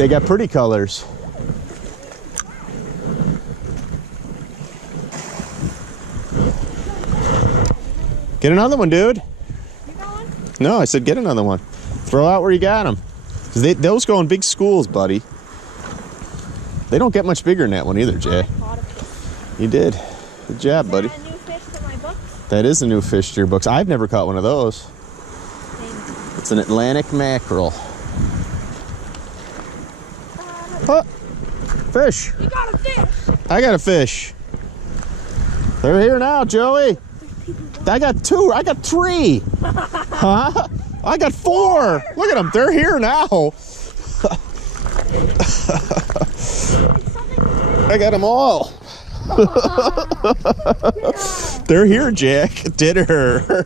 They got pretty colors. Get another one, dude. You got one? No, I said get another one. Throw out where you got them. Those go in big schools, buddy. They don't get much bigger than that one either, Jay. You did. Good job, buddy. Is that a new fish to my books? That is a new fish to your books. I've never caught one of those. It's an Atlantic mackerel. Oh, fish. You got a fish. I got a fish. They're here now, Joey. I got 2. I got 3. Huh? I got 4. Look at them. They're here now. I got them all. They're here, Jack. Dinner.